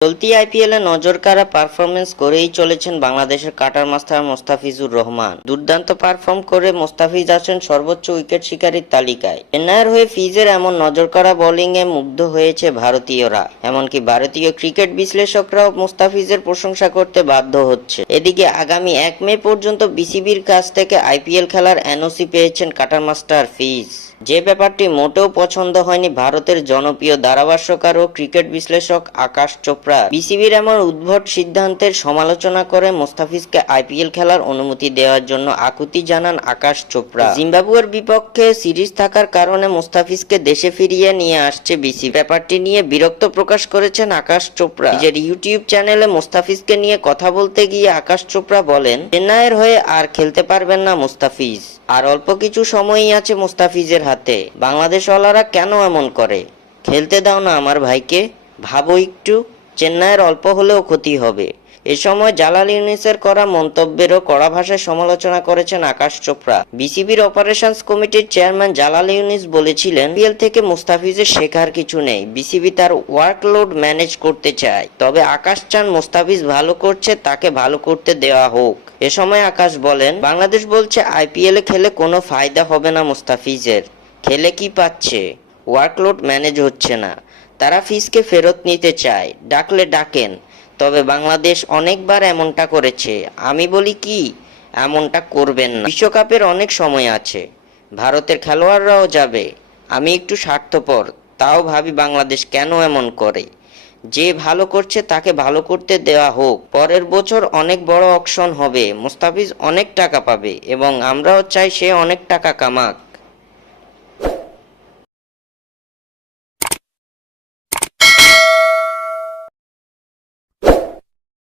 চলতি আইপিএলে নজরকাড়া পারফরমেন্স করেই চলেছেন বাংলাদেশের কাটার মাস্টার মোস্তাফিজুর রহমান। দুর্দান্ত পারফর্ম করে মোস্তাফিজ আছেন সর্বোচ্চ উইকেট শিকারীর তালিকায়। চেন্নাইয়ের হয়ে ফিজের এমন নজরকাড়া বোলিংয়ে মুগ্ধ হয়েছে ভারতীয়রা। এমনকি ভারতীয় ক্রিকেট বিশ্লেষকরাও মোস্তাফিজের প্রশংসা করতে বাধ্য হচ্ছে। এদিকে আগামী 1 মে পর্যন্ত বিসিবির কাছ থেকে আইপিএল খেলার এনওসি পেয়েছেন কাটার মাস্টার ফিজ, যে ব্যাপারটি মোটেও পছন্দ হয়নি ভারতের জনপ্রিয় ধারাভাষ্যকার ও ক্রিকেট বিশ্লেষক আকাশ চোপড়া। বিসিবির এমন উদ্ভট সিদ্ধান্তের সমালোচনা করে মোস্তাফিজকে আইপিএল খেলার অনুমতি দেওয়ার জন্য আকুতি জানান আকাশ চোপড়া। জিম্বাবুয়ের বিপক্ষে সিরিজ থাকার কারণে মোস্তাফিজকে দেশে ফিরিয়ে নিয়ে আসছে বিসিবি। ব্যাপারটি নিয়ে বিরক্ত প্রকাশ করেছেন আকাশ চোপড়া। নিজের ইউটিউব চ্যানেলে মোস্তাফিজকে নিয়ে কথা বলতে গিয়ে আকাশ চোপড়া বলেন, চেন্নাইয়ের হয়ে আর খেলতে পারবেন না মোস্তাফিজ। আর অল্প কিছু সময়ই আছে মোস্তাফিজের হাতে। বাংলাদেশওয়ালারা কেন এমন করে? খেলতে দাও না আমার ভাইকে, ভাবো একটু। চেন্নাইয়ের অল্প হলেও ক্ষতি হবে। এ সময় জালাল ইউনুসের করা মন্তব্যেরও কড়া ভাষায় সমালোচনা করেছেন আকাশ চোপড়া। বিসিবির অপারেশনস কমিটির চেয়ারম্যান জালাল ইউনুস বলেছিলেন, আইপিএল থেকে মুস্তাফিজের শেখার কিছু নেই। বিসিবি তার ওয়ার্কলোড ম্যানেজ করতে চায়। তবে আকাশ চান মুস্তাফিজ ভালো করছে, তাকে ভালো করতে দেওয়া হোক। এ সময় আকাশ বলেন, বাংলাদেশ বলছে আইপিএলে খেলে কোনো ফায়দা হবে না মুস্তাফিজের। খেলে কি পাচ্ছে? ওয়ার্কলোড ম্যানেজ হচ্ছে না। তারা ফিজকে ফেরত নিতে চায়। ডাকলে ডাকেন। তবে বাংলাদেশ অনেকবার এমনটা করেছে। আমি বলি কি, এমনটা করবেন না। বিশ্বকাপের অনেক সময় আছে। ভারতের খেলোয়াড়রাও যাবে। আমি একটু স্বার্থপর, তাও ভাবি বাংলাদেশ কেন এমন করে। যে ভালো করছে তাকে ভালো করতে দেওয়া হোক। পরের বছর অনেক বড় অকশন হবে, মুস্তাফিজ অনেক টাকা পাবে এবং আমরাও চাই সে অনেক টাকা কামাক।